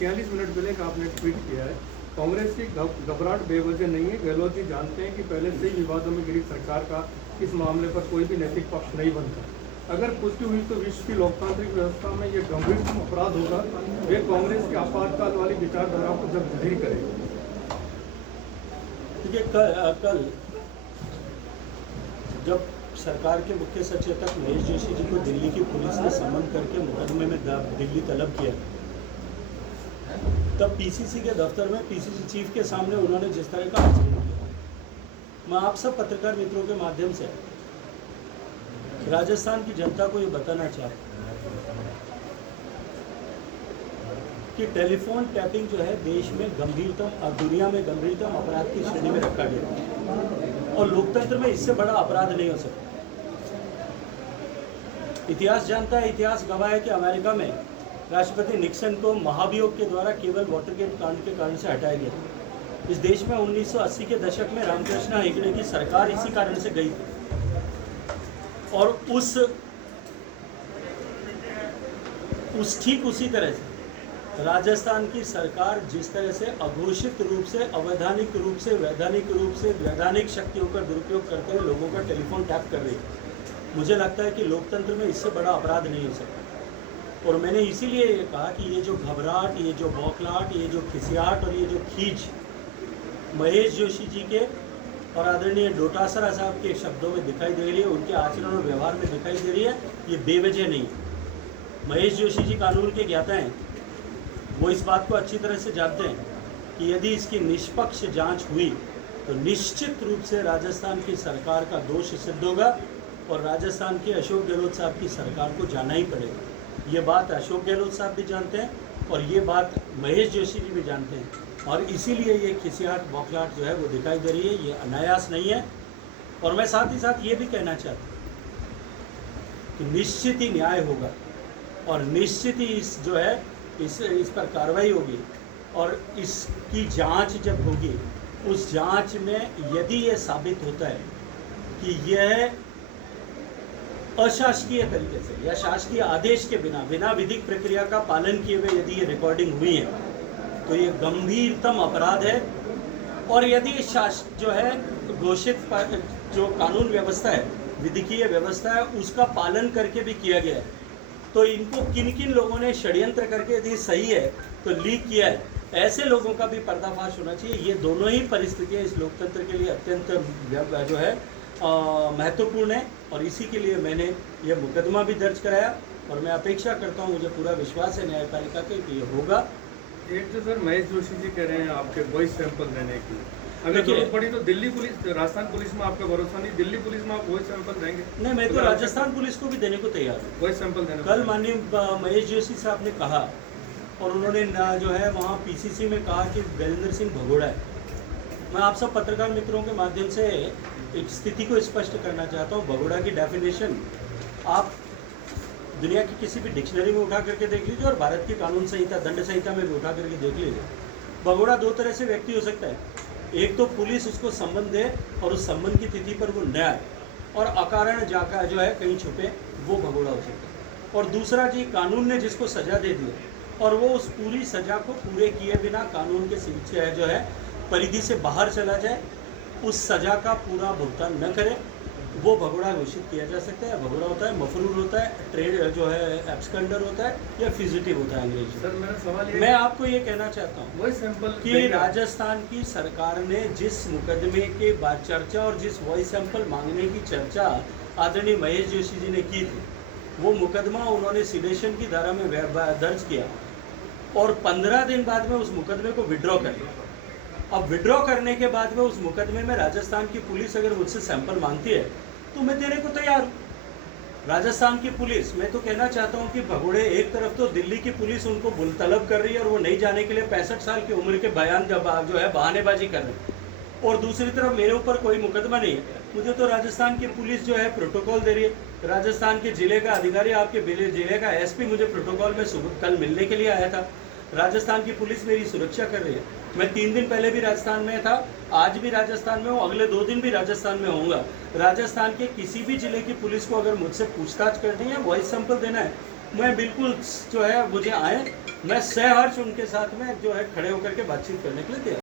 46 minute पहले एक आपने ट्वीट किया है, कांग्रेस की घबराहट बेवजह नहीं है। गहलोत जी जानते हैं कि पहले से ही विवादों में घिरी सरकार का इस मामले पर कोई भी नैतिक पक्ष नहीं बनता। अगर पुष्टि हुई तो विश्व की लोकतांत्रिक व्यवस्था में यह गंभीरतम अपराध होगा। वे कांग्रेस की आपातकाल वाली विचारधारा को जब जाहिर करें। देखिए, कल जब सरकार के मुख्य सचेतक महेश जोशी जी को दिल्ली की पुलिस ने समन करके मुकदमे में दिल्ली तलब किया, तब पीसीसी के दफ्तर में पीसीसी चीफ के सामने उन्होंने जिस तरह का आचरण किया, मैं आप सब पत्रकार मित्रों के माध्यम से राजस्थान की जनता को ये बताना चाहता हूँ कि टेलीफोन टैपिंग जो है देश में गंभीरतम और दुनिया में गंभीरतम अपराध की श्रेणी में रखा गया है और लोकतंत्र में इससे बड़ा अपराध नहीं हो सकता। इतिहास जानता है, इतिहास गवाह है कि अमेरिका में राष्ट्रपति निक्सन को महाभियोग के द्वारा केवल वाटरगेट कांड के कारण से हटाया गया। इस देश में 1980 के दशक में रामकृष्ण हेगड़े की सरकार इसी कारण से गई थी और ठीक उसी तरह से राजस्थान की सरकार जिस तरह से अघोषित रूप से, अवैधानिक रूप से, वैधानिक शक्तियों का दुरुपयोग करते हुए लोगों का टेलीफोन टैप कर रही है, मुझे लगता है कि लोकतंत्र में इससे बड़ा अपराध नहीं हो सकता। और मैंने इसीलिए ये कहा कि ये जो घबराहट, ये जो बौखलाहट, ये जो खिसियाहट और ये जो खींच महेश जोशी जी के और आदरणीय डोटासरा साहब के शब्दों में दिखाई दे रही है, उनके आचरण और व्यवहार में दिखाई दे रही है, ये बेवजह नहीं है। महेश जोशी जी कानून के ज्ञाता हैं, वो इस बात को अच्छी तरह से जानते हैं कि यदि इसकी निष्पक्ष जांच हुई तो निश्चित रूप से राजस्थान की सरकार का दोष सिद्ध होगा और राजस्थान के अशोक गहलोत साहब की सरकार को जाना ही पड़ेगा। ये बात अशोक गहलोत साहब भी जानते हैं और ये बात महेश जोशी जी भी जानते हैं और इसीलिए ये खिसियाहट, बौखलाहट जो है वो दिखाई दे रही है, ये अनायास नहीं है। और मैं साथ ही साथ ये भी कहना चाहता हूँ कि निश्चित ही न्याय होगा और निश्चित ही इस पर कार्रवाई होगी और इसकी जांच जब होगी, उस जांच में यदि ये साबित होता है कि यह अशासकीय तरीके से या शासकीय आदेश के बिना विधिक प्रक्रिया का पालन किए हुए यदि ये रिकॉर्डिंग हुई है तो ये गंभीरतम अपराध है। और यदि जो है घोषित जो कानून व्यवस्था है, विधिकीय व्यवस्था है, उसका पालन करके भी किया गया है तो इनको किन किन लोगों ने षड्यंत्र करके यदि सही है तो लीक किया है, ऐसे लोगों का भी पर्दाफाश होना चाहिए। ये दोनों ही परिस्थितियाँ इस लोकतंत्र के लिए अत्यंत जो है महत्वपूर्ण है और इसी के लिए मैंने ये मुकदमा भी दर्ज कराया और मैं अपेक्षा करता हूँ, मुझे पूरा विश्वास है न्यायपालिका के कि ये होगा। एक जो सर महेश जोशी जी कह रहे हैं आपके वॉइस सैंपल देने की, अगर जरूरत पड़ी तो दिल्ली पुलिस, राजस्थान पुलिस में आपका भरोसा नहीं, दिल्ली पुलिस में आप वॉइस सैंपल देंगे? नहीं, मैं तो राजस्थान पुलिस को भी देने को तैयार हूँ वॉइस सैंपल देने। कल माननीय महेश जोशी साहब ने कहा और उन्होंने जो है वहाँ पीसीसी में कहा कि गजेंद्र सिंह भगोड़ा है। मैं आप सब पत्रकार मित्रों के माध्यम से एक स्थिति को स्पष्ट करना चाहता हूँ। भगोड़ा की डेफिनेशन आप दुनिया की किसी भी डिक्शनरी में उठा करके देख लीजिए और भारत की कानून संहिता, दंड संहिता में भी उठा करके देख लीजिए। भगोड़ा दो तरह से व्यक्ति हो सकता है, एक तो पुलिस उसको संबंध दे और उस संबंध की तिथि पर वो न आए और अकारण जाकर जो है कहीं छुपे, वो भगोड़ा हो सकता है। और दूसरा जी, कानून ने जिसको सजा दे दी और वो उस पूरी सजा को पूरे किए बिना कानून के सिलसिले जो है परिधि से बाहर चला जाए, उस सजा का पूरा भुगतान न करे, वो भगोड़ा घोषित किया जा सकता है। भगोड़ा होता है, मफरूर होता है, ट्रेड जो है एब्सकेंडर होता है या फिजिटिव होता है अंग्रेजी। सर मेरा सवाल ये, मैं आपको ये कहना चाहता हूँ वॉइस सैंपल कि राजस्थान की सरकार ने जिस मुकदमे के बाद चर्चा और जिस वॉइस सैंपल मांगने की चर्चा आदरणीय महेश जोशी जी ने की थी, वो मुकदमा उन्होंने सिडेशन की धारा में दर्ज किया और 15 दिन बाद में उस मुकदमे को विड्रॉ कर लिया। अब विड्रॉ करने के बाद में उस मुकदमे में राजस्थान की पुलिस अगर मुझसे सैंपल मांगती है तो मैं देने को तैयार हूँ। राजस्थान की पुलिस, मैं तो कहना चाहता हूँ कि भगोड़े, एक तरफ तो दिल्ली की पुलिस उनको तलब कर रही है और वो नहीं जाने के लिए 65 साल की उम्र के बयान जो है बहानेबाजी कर रहे हैं और दूसरी तरफ मेरे ऊपर कोई मुकदमा नहीं है। मुझे तो राजस्थान की पुलिस जो है प्रोटोकॉल दे रही है। राजस्थान के जिले का अधिकारी, आपके जिले का एसपी मुझे प्रोटोकॉल में कल मिलने के लिए आया था। राजस्थान की पुलिस मेरी सुरक्षा कर रही है। मैं 3 दिन पहले भी राजस्थान में था, आज भी राजस्थान में हूँ, अगले 2 दिन भी राजस्थान में होऊंगा। राजस्थान के किसी भी जिले की पुलिस को अगर मुझसे पूछताछ करनी है, वॉइस सैंपल देना है, मैं बिल्कुल जो है मुझे आए, मैं सहर्ष उनके साथ में जो है खड़े होकर के बातचीत करने के लिए तैयार।